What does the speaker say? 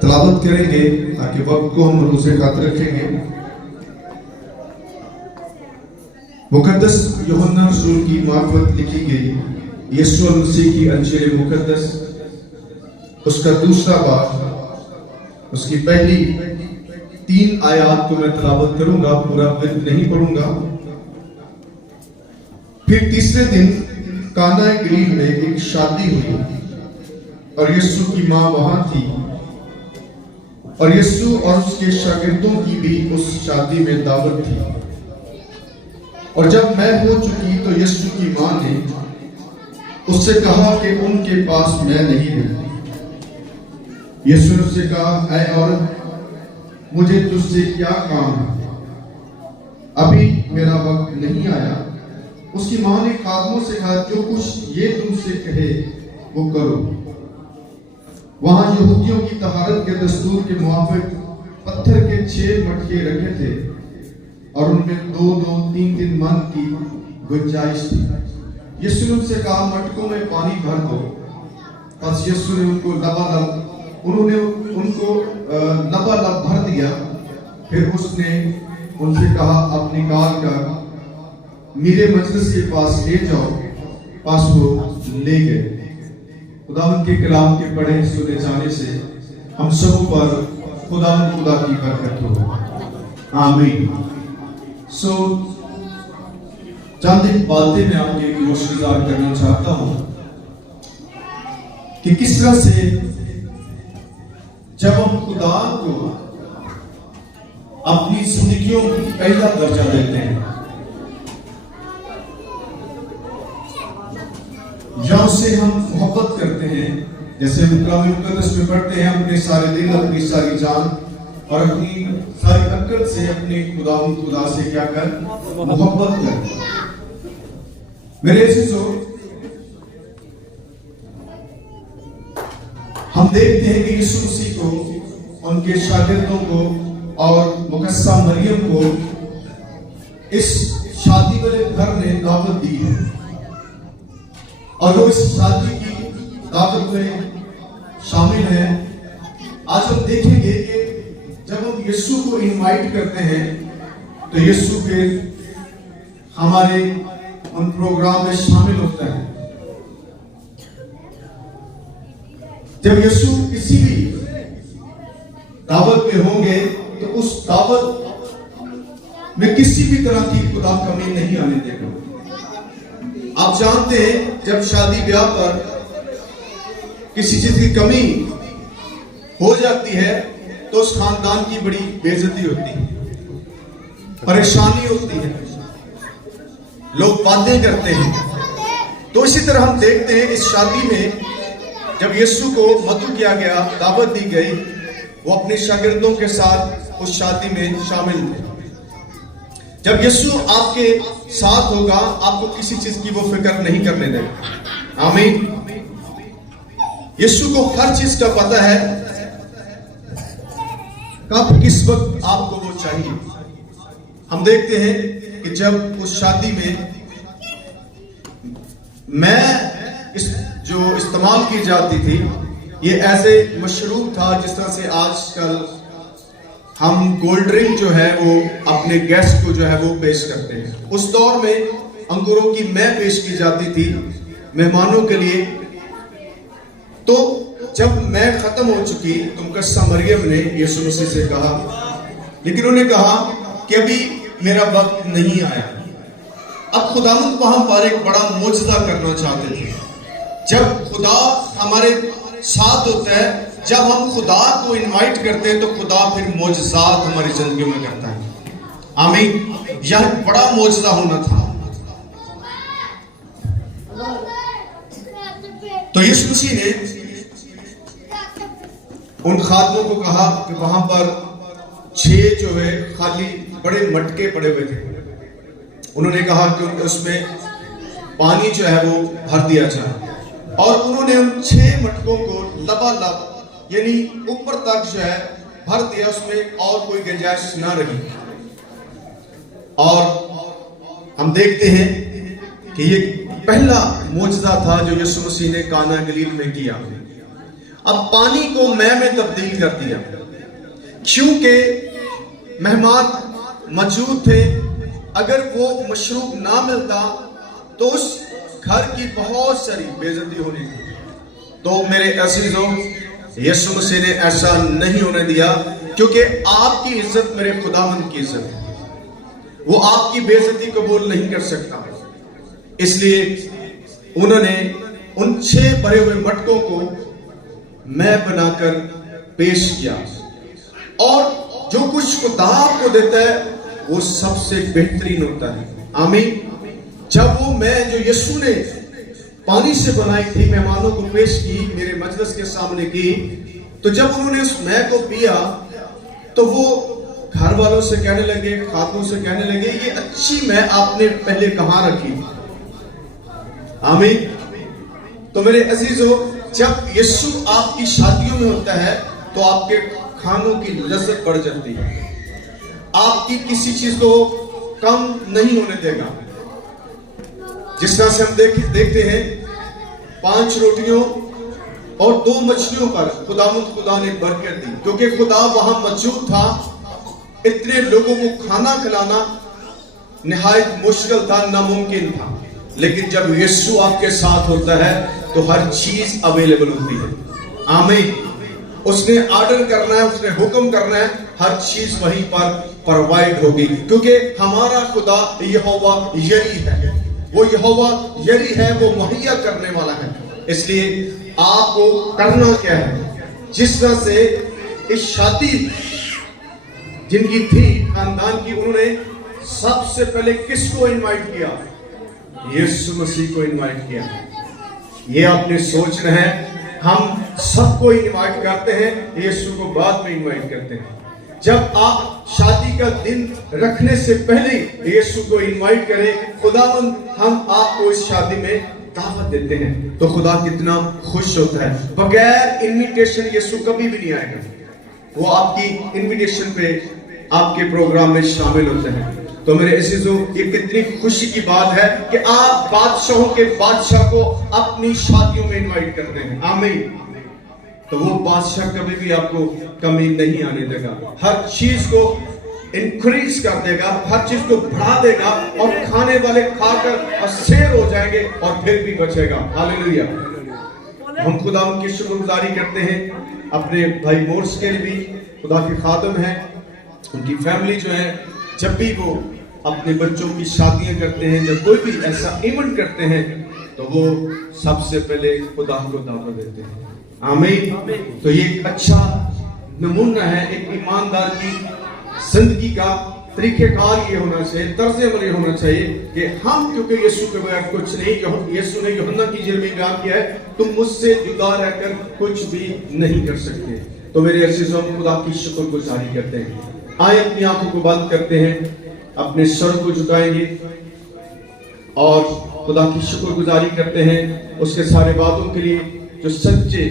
تلاوت کریں گے تاکہ وقت کو ہم روزے خاطر رکھیں گے۔ مقدس یوحنا رسول کی معرفت لکھی گئی یسوع مسیح کی انجیل مقدس، اس کا دوسرا باب، اس کی پہلی 3 آیات کو میں تلاوت کروں گا، پورا نہیں پڑھوں گا۔ پھر تیسرے دن کانا گلیل میں ایک شادی ہوئی اور یسوع کی ماں وہاں تھی، اور یسوع اور اس کے شاگردوں کی بھی اس شادی میں دعوت تھی۔ اور جب میں ہو چکی تو یسوع کی ماں نے اس سے کہا کہ ان کے پاس میں نہیں ہوں۔ یسوع نے اس سے کہا، اے عورت، مجھے تجھ سے کیا کام ہے؟ ابھی میرا وقت نہیں آیا۔ اس کی ماں نے خادموں سے کہا، جو کچھ یہ تم سے کہے وہ کرو۔ وہاں یہودیوں کی طہارت کے دستور کے موافق پتھر کے 6 مٹکے رکھے تھے اور ان میں 2-3 من کی گنجائش تھی۔ یسوع نے ان سے کہا، مٹکوں میں پانی بھر دو۔ پس یسوع نے ان کو لبالب بھر دیا۔ پھر اس نے ان سے کہا، اب نکال کر میرے مجلس کے پاس لے جاؤ۔ پاس وہ لے گئے۔ خداوند کے کلام کے پڑھے سنے جانے سے ہم سب پر خداوند خدا کی برکت ہو، آمین۔ چند ایک باتیں میں آپ کے روشن گزار کرنا چاہتا ہوں کہ کس طرح سے جب ہم خدا کو اپنی زندگیوں میں پہلا درجہ دیتے ہیں یا اسے ہم محبت کرتے ہیں، جیسے ہم کلام مقدس میں پڑھتے ہیں، اپنے سارے دل، اپنی ساری جان اور اپنی ساری عقل سے اپنے خدا سے کیا کر محبت کر۔ میرے عزیزو، ہم دیکھتے ہیں کہ یسوع مسیح کو، ان کے شاگردوں کو اور مقدسہ مریم کو اس شادی والے گھر نے دعوت دی ہے، اور وہ اس شادی کی دعوت میں شامل ہیں۔ آج ہم دیکھیں گے کہ جب ہم یسوع کو انوائٹ کرتے ہیں تو یسوع پھر ہمارے ان پروگرام میں شامل ہوتا ہے۔ جب یسوع کسی بھی دعوت میں ہوں گے تو اس دعوت میں کسی بھی طرح کی خدا کمی نہیں آنے دے گا۔ آپ جانتے ہیں جب شادی بیاہ پر کسی چیز کی کمی ہو جاتی ہے تو اس خاندان کی بڑی بے عزتی ہوتی ہے، پریشانی ہوتی ہے، لوگ باتیں کرتے ہیں۔ تو اسی طرح ہم دیکھتے ہیں اس شادی میں جب یسوع کو مدعو کیا گیا، دعوت دی گئی، وہ اپنے شاگردوں کے ساتھ اس شادی میں شامل تھے۔ جب یسوع آپ کے ساتھ ہوگا، آپ کو کسی چیز کی وہ فکر نہیں کرنے دے گا، آمین۔ یسوع کو ہر چیز کا پتہ ہے، کب کس وقت آپ کو وہ چاہیے۔ ہم دیکھتے ہیں کہ جب اس شادی میں جو استعمال کی جاتی تھی، یہ ایسے مشروب تھا جس طرح سے آج کل ہم گولڈ ڈرنک جو ہے وہ اپنے گیسٹ کو جو ہے وہ پیش کرتے ہیں۔ اس دور میں انگوروں کی مے پیش کی جاتی تھی مہمانوں کے لیے۔ تو جب مے ختم ہو چکی تو مقدسہ مریم نے یسوع مسیح سے کہا، لیکن انہوں نے کہا کہ ابھی میرا وقت نہیں آیا۔ اب خداوند وہاں پر ایک بڑا معجزہ کرنا چاہتے تھے۔ جب خدا ہمارے ساتھ ہوتا ہے، جب ہم خدا کو انوائٹ کرتے ہیں تو خدا پھر معجزات ہماری زندگی میں کرتا ہے، آمین۔ یہ بڑا معجزہ ہونا تھا۔ تو یسوع مسیح نے ان خادموں کو کہا کہ وہاں پر 6 جو ہے خالی بڑے مٹکے پڑے ہوئے تھے۔ انہوں نے کہا کہ اس میں پانی جو ہے وہ بھر دیا جائے، اور انہوں نے ان 6 مٹکوں کو لبالب یعنی اوپر تک جو ہے بھر دیا، اس میں اور کوئی گنجائش نہ رہی۔ اور ہم دیکھتے ہیں کہ یہ پہلا معجزہ تھا جو یسوع مسیح نے کانا گلیل میں کیا۔ اب پانی کو میں تبدیل کر دیا، کیونکہ مہمان موجود تھے۔ اگر وہ مشروب نہ ملتا تو اس گھر کی بہت ساری بے عزتی ہونی تھی۔ تو میرے عزیزوں، یسوع مسیح نے ایسا نہیں ہونے دیا، کیونکہ آپ کی عزت میرے خداوند کی عزت ہے، وہ آپ کی بے عزتی قبول نہیں کر سکتا۔ اس لیے انہوں نے ان 6 بھرے ہوئے مٹکوں کو میں بنا کر پیش کیا، اور جو کچھ خدا آپ کو دیتا ہے وہ سب سے بہترین ہوتا ہے۔ آمین۔ جب وہ میں جو یسوع نے پانی سے بنائی تھی مہمانوں کو پیش کی، میرے مجلس کے سامنے کی، تو جب انہوں نے اس میں کو پیا تو وہ گھر والوں سے کہنے لگے، خاتون سے کہنے لگے، یہ اچھی میں آپ نے پہلے کہاں رکھی؟ آمین۔ تو میرے عزیزوں، جب یسوع آپ کی شادیوں میں ہوتا ہے تو آپ کے کھانوں کی لذت بڑھ جاتی ہے، آپ کی کسی چیز کو کم نہیں ہونے دے گا۔ جس طرح سے ہم دیکھتے ہیں 5 روٹیوں اور 2 مچھلیوں پر خدا نے برکت دی، کیونکہ خدا وہاں موجود تھا۔ اتنے لوگوں کو کھانا کھلانا نہایت مشکل تھا، ناممکن تھا، لیکن جب یسوع آپ کے ساتھ ہوتا ہے تو ہر چیز اویلیبل ہوتی ہے۔ آمین۔ اس نے آرڈر کرنا ہے، اس نے حکم کرنا ہے، ہر چیز وہیں پر پرووائڈ ہوگی، کیونکہ ہمارا خدا یہوہ یری ہے، وہ یہوہ یری ہے، وہ مہیا کرنے والا ہے۔ اس لیے آپ کو کرنا کیا ہے؟ جس طرح سے اس شادی جن کی تھی خاندان کی، انہوں نے سب سے پہلے کس کو انوائٹ کیا؟ یسوع مسیح کو انوائٹ کیا۔ یہ آپ نے سوچنا ہے، ہم سب کو انوائٹ کرتے ہیں، یسوع کو بعد میں انوائٹ کرتے ہیں۔ جب آپ شادی کا دن رکھنے سے پہلے یسوع کو انوائٹ کریں، خداوند ہم آپ کو اس شادی میں دعوت دیتے ہیں، تو خدا کتنا خوش ہوتا ہے۔ بغیر انویٹیشن یسوع کبھی بھی نہیں آئے گا، وہ آپ کی انویٹیشن پہ آپ کے پروگرام میں شامل ہوتے ہیں۔ تو میرے عزیزوں، یہ کتنی خوشی کی بات ہے کہ آپ بادشاہوں کے بادشاہ کو اپنی شادیوں میں انوائٹ کرتے ہیں۔ آمین۔ تو وہ بادشاہ کبھی بھی آپ کو کمی نہیں آنے دے گا، ہر چیز کو انکریز کر دے گا، ہر چیز کو بڑھا دے گا، اور کھانے والے کھا کر اسیر ہو جائیں گے اور پھر بھی بچے گا۔ ہاللیلویہ۔ ہم خدا ان کی شکر گزاری کرتے ہیں اپنے بھائی مورس کے لیے بھی، خدا کے خادم ہیں، ان کی فیملی جو ہے، جب بھی وہ اپنے بچوں کی شادیاں کرتے ہیں، جب کوئی بھی ایسا ایونٹ کرتے ہیں تو وہ سب سے پہلے خدا کو دعوت دیتے ہیں۔ آمین۔ تو یہ ایک اچھا نمونہ ہے ایک ایماندار کی زندگی کا طریقہ کار یہ ہونا چاہیے، طرز عمل یہ ہونا چاہیے کہ ہم کیونکہ یسوع کے بغیر کچھ نہیں، یسوع نے یوحنا کی انجیل میں بیان کیا ہے، تم مجھ سے جدا رہ کر کچھ بھی نہیں کر سکتے۔ تو میرے عزیزوں، خدا کی شکر گزاری کرتے ہیں۔ آئے اپنی آنکھوں کو بند کرتے ہیں، اپنے سر کو جھکائیں گے اور خدا کی شکر گزاری کرتے ہیں اس کے سارے وعدوں کے لیے جو سچے